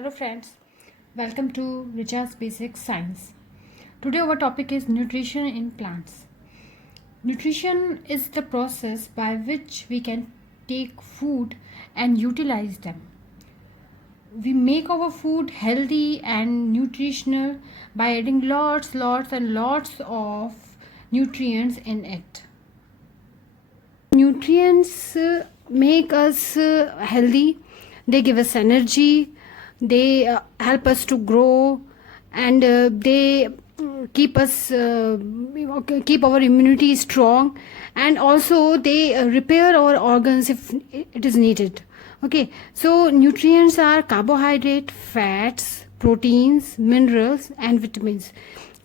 Hello friends, welcome to Richa's Basic Science. Today our topic is nutrition in plants. Nutrition is the process by which we can take food and utilize them. We make our food healthy and nutritional by adding lots and lots of nutrients in it. Nutrients make us healthy, they give us energy, they help us to grow, and they keep us keep our immunity strong, and also they repair our organs if it is needed. Okay, so nutrients are carbohydrate, fats, proteins, minerals, and vitamins.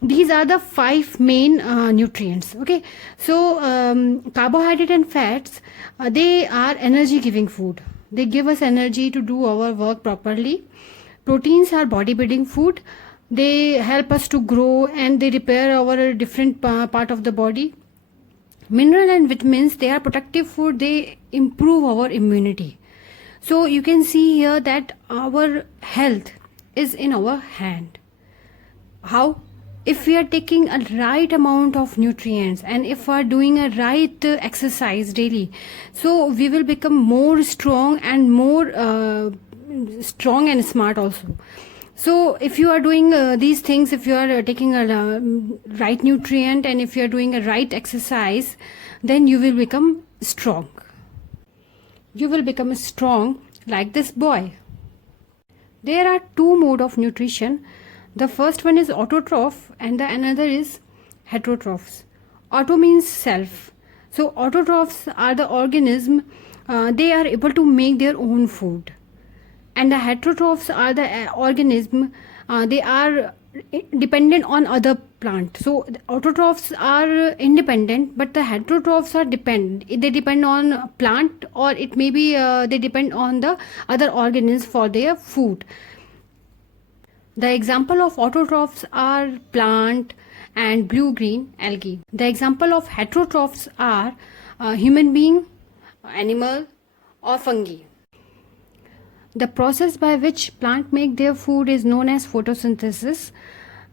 These are the five main nutrients. Okay, so carbohydrate and fats, they are energy giving food. They give us energy to do our work properly. Proteins are body building food. They help us to grow and they repair our different part of the body. Mineral and vitamins, they are protective food. They improve our immunity. So you can see here that our health is in our hand. How? If we are taking a right amount of nutrients and if we are doing a right exercise daily, so we will become more strong and more strong and smart also. So if you are doing these things, if you are taking a right nutrient and if you are doing a right exercise, then you will become strong. You will become strong like this boy. There are two modes of nutrition. The first one is autotroph and the another is heterotrophs. Auto means self. So autotrophs are the organism, they are able to make their own food. And the heterotrophs are the organism, they are dependent on other plant. So autotrophs are independent, but the heterotrophs are they depend on plant, or it may be they depend on the other organisms for their food. The example of autotrophs are plant and blue-green algae. The example of heterotrophs are human being, animal, or fungi. The process by which plant make their food is known as photosynthesis,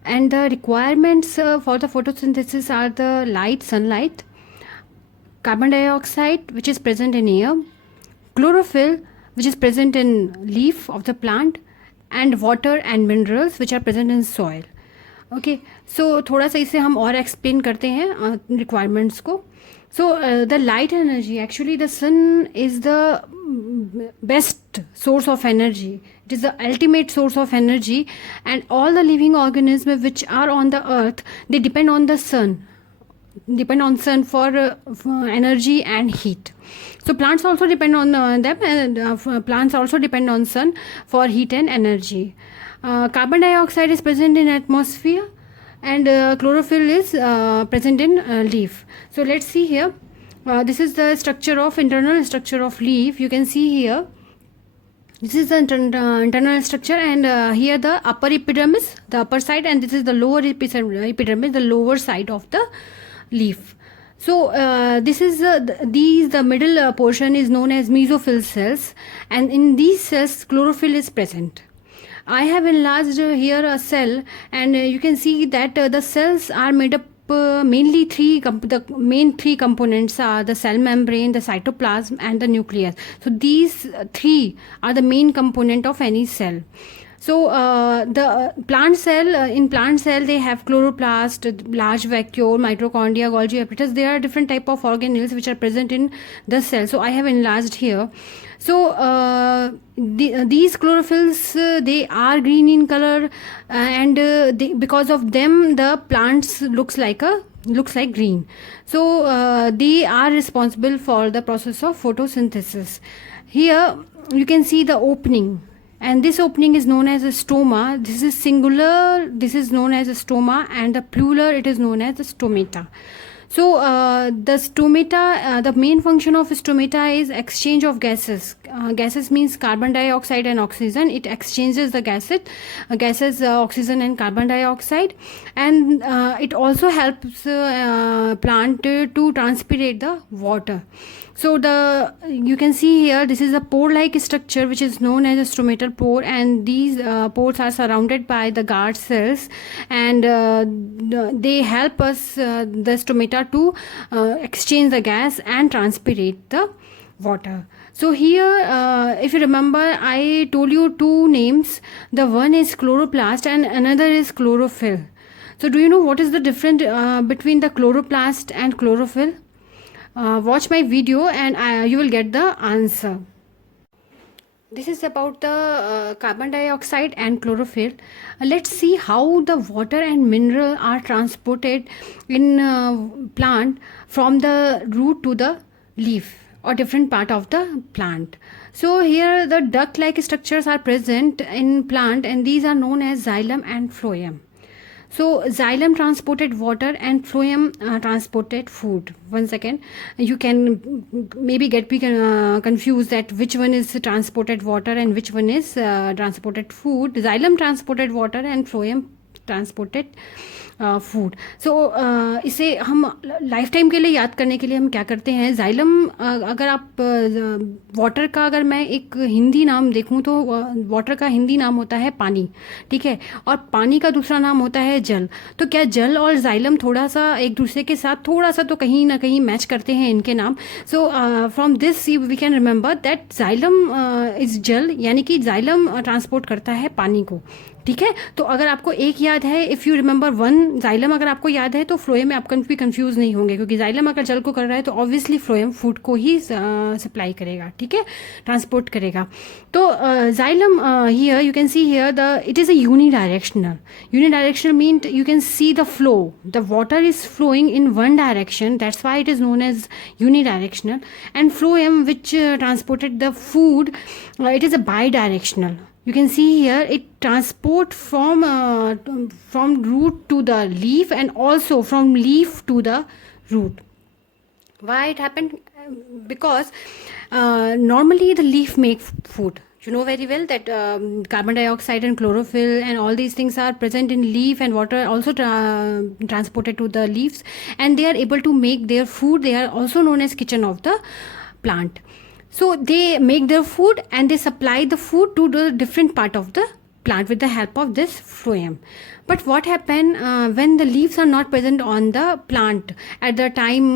and the requirements for the photosynthesis are the light, sunlight, carbon dioxide which is present in air, chlorophyll which is present in leaf of the plant, and water and minerals which are present in soil. Okay, so थोड़ा सा इसे हम और explain करते हैं requirements को. So the light energy, actually the sun is the best source of energy. It is the ultimate source of energy, and all the living organisms which are on the earth, they depend on the sun. For energy and heat. So plants also depend on them, and plants also depend on sun for heat and energy. Carbon dioxide is present in atmosphere, and chlorophyll is present in leaf. So let's see here. This is the internal structure of leaf. You can see here. This is the internal structure, and here the upper epidermis, the upper side, and this is the lower epidermis, the lower side of the leaf. So this is the middle portion is known as mesophyll cells, and in these cells chlorophyll is present. I have enlarged here a cell, and you can see that the cells are made up mainly the main three components are the cell membrane, the cytoplasm, and the nucleus. So these three are the main component of any cell. So the plant cell, in plant cell they have chloroplast, large vacuole, mitochondria, Golgi apparatus. There are different type of organelles which are present in the cell. So I have enlarged here. So these chlorophylls, they are green in color, and because of them the plants looks like green. So they are responsible for the process of photosynthesis. Here you can see the opening, and this opening is known as a stoma. This is singular, this is known as a stoma, and the plural, it is known as a stomata. So the stomata, the main function of stomata is exchange of gases. Gases means carbon dioxide and oxygen. It exchanges the gases, oxygen and carbon dioxide, and it also helps plant to transpirate the water. So you can see here, this is a pore-like structure which is known as a stromatal pore, and these pores are surrounded by the guard cells, and they help us, the stromata, to exchange the gas and transpirate the water. So here, if you remember, I told you two names. The one is chloroplast and another is chlorophyll. So do you know what is the difference between the chloroplast and chlorophyll? Watch my video and you will get the answer. This is about the carbon dioxide and chlorophyll. Let's see how the water and mineral are transported in plant from the root to the leaf or different part of the plant. So here the duct-like structures are present in plant, and these are known as xylem and phloem. So xylem transported water and phloem transported food. One second, you can maybe get confused that which one is transported water and which one is transported food. Xylem transported water and phloem transported food. So इसे हम life time के लिए याद करने के लिए हम क्या करते हैं, जाइलम, अगर आप वाटर का अगर मैं एक हिंदी नाम देखूं तो वाटर का हिंदी नाम होता है पानी, ठीक है, और पानी का दूसरा नाम होता है जल. तो क्या जल और जाइलम थोड़ा सा एक दूसरे के साथ थोड़ा सा तो कहीं ना कहीं मैच करते हैं इनके नाम. So from this we can remember that xylem is जल, यानी कि जाइलम ट्रांसपोर्ट करता है पानी को, ठीक है. तो अगर आपको एक याद है, if you remember one, xylem अगर आपको याद है तो फ्लोएम में आप कभी कंफ्यूज नहीं होंगे, क्योंकि जाइलम अगर जल को कर रहा है तो ऑब्वियसली फ्लोएम फूड को ही सप्लाई करेगा, ठीक है, ट्रांसपोर्ट करेगा. तो xylem here you can see here the it is a unidirectional. Unidirectional mean you can see the flow, the water is flowing in one direction, that's why it is known as unidirectional. And phloem which transported the food, it is a bidirectional. You can see here it transport from root to the leaf and also from leaf to the root. Why it happened? Because normally the leaf make food. You know very well that carbon dioxide and chlorophyll and all these things are present in leaf, and water also transported to the leaves, and they are able to make their food. They are also known as kitchen of the plant. So they make their food and they supply the food to the different part of the plant with the help of this phloem. But what happened when the leaves are not present on the plant at the time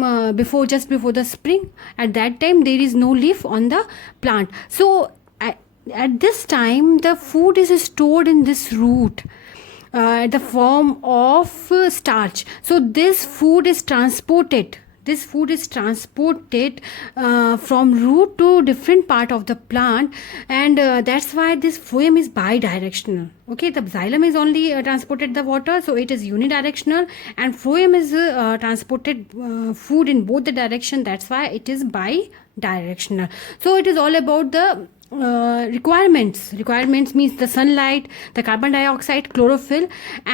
just before the spring? At that time there is no leaf on the plant. So at this time the food is stored in this root, the form of starch. So this food is transported. This food is transported from root to different part of the plant, and that's why this phloem is bidirectional. Okay, the xylem is only transported the water, so it is unidirectional, and phloem is transported food in both the direction. That's why it is bidirectional. So it is all about the requirements. Requirements means the sunlight, the carbon dioxide, chlorophyll,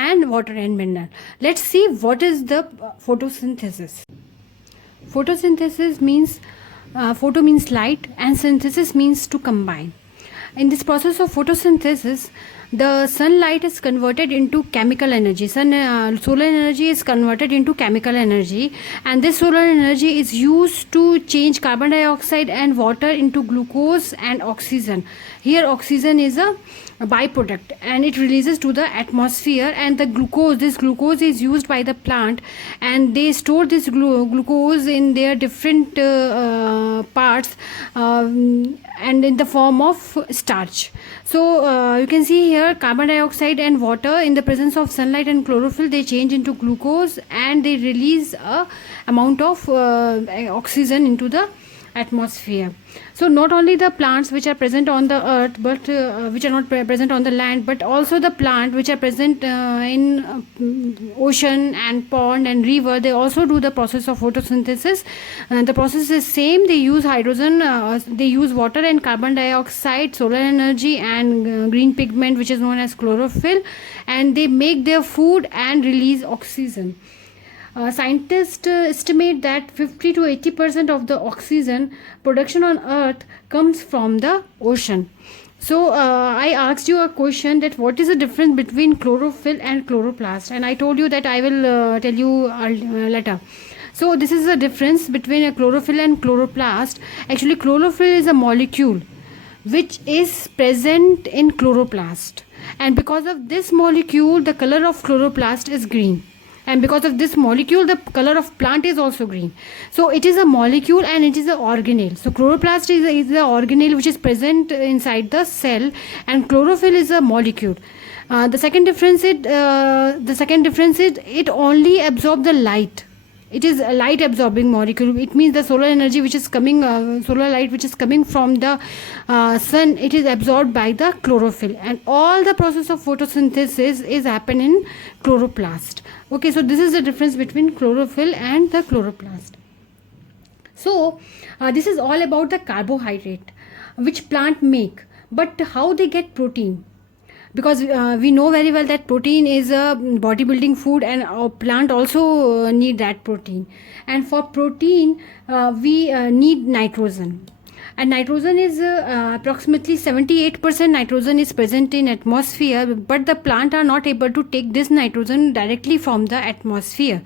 and water and mineral. Let's see what is the photosynthesis. Photosynthesis means photo means light and synthesis means to combine. In this process of photosynthesis, the sunlight is converted into chemical energy. Solar energy is converted into chemical energy, and this solar energy is used to change carbon dioxide and water into glucose and oxygen. Here oxygen is a byproduct and it releases to the atmosphere, and this glucose is used by the plant, and they store this glucose in their different parts and in the form of starch. So you can see here carbon dioxide and water in the presence of sunlight and chlorophyll, they change into glucose and they release a amount of oxygen into the atmosphere. So not only the plants which are present on the earth, but which are not present on the land, but also the plant which are present in ocean and pond and river, they also do the process of photosynthesis. The process is same. They use hydrogen, they use water and carbon dioxide, solar energy, and green pigment which is known as chlorophyll, and they make their food and release oxygen. Scientists estimate that 50 to 80% of the oxygen production on earth comes from the ocean. So I asked you a question that what is the difference between chlorophyll and chloroplast, and I told you that I will tell you later. So this is the difference between a chlorophyll and chloroplast. Actually, chlorophyll is a molecule which is present in chloroplast, and because of this molecule the color of chloroplast is green, and because of this molecule the color of plant is also green. So it is a molecule and it is an organelle. So chloroplast is the organelle which is present inside the cell, and chlorophyll is a molecule. The second difference is it only absorbs the light. It is a light absorbing molecule. It means the solar energy which is coming, solar light which is coming from the sun, it is absorbed by the chlorophyll, and all the process of photosynthesis is happen in chloroplast. Okay, so this is the difference between chlorophyll and the chloroplast. So this is all about the carbohydrate which plant make, but how they get protein, because we know very well that protein is a bodybuilding food, and our plant also need that protein. And for protein we need nitrogen, and nitrogen is approximately 78% nitrogen is present in atmosphere, but the plant are not able to take this nitrogen directly from the atmosphere.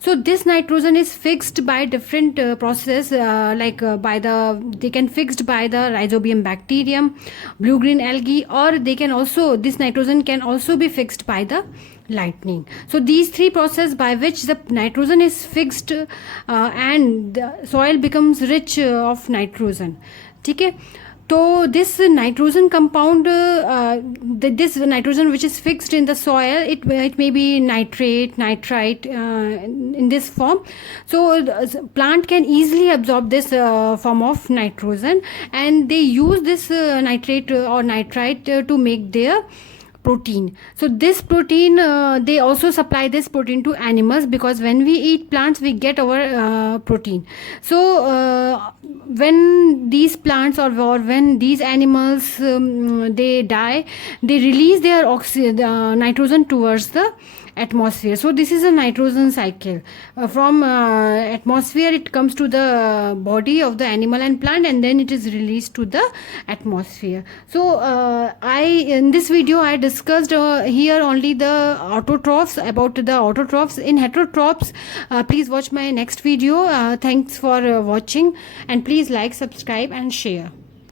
So this nitrogen is fixed by different process, they can fixed by the rhizobium bacterium, blue green algae, or they can also, this nitrogen can also be fixed by the lightning. So these three processes by which the nitrogen is fixed and the soil becomes rich of nitrogen. Okay. So this nitrogen compound, this nitrogen which is fixed in the soil, it may be nitrate, nitrite in this form. So the plant can easily absorb this form of nitrogen, and they use this nitrate or nitrite to make their protein. So this protein, they also supply this protein to animals, because when we eat plants we get our protein. So when these plants or when these animals they die, they release their nitrogen towards the atmosphere. So this is a nitrogen cycle. From atmosphere it comes to the body of the animal and plant, and then it is released to the atmosphere. So in this video I discussed here only the autotrophs, about the autotrophs. In heterotrophs, please watch my next video. Thanks for watching, and please like, subscribe and share.